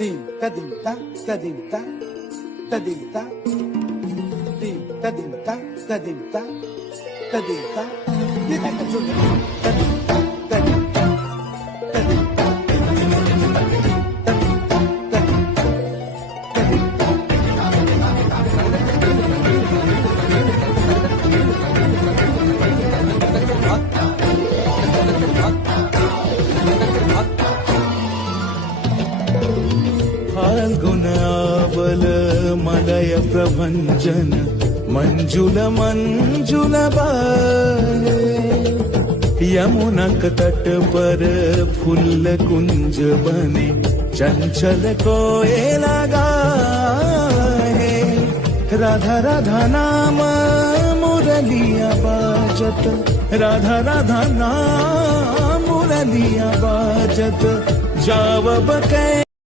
Dim tadim ta tadim ta tadim ta dim tadim ta tadim ta tadim ta kita kecil tadim ta tadim ta tadim ta फाल्गुनावल मलय प्रभंजन मंजुल मंजुल बाहे यमुनक तट पर full कुंज बने चंचल कोयला गाहे राधा राधा नाम मुरलिया बाजत राधा राधा नाम मुरलिया बाजत जावब कै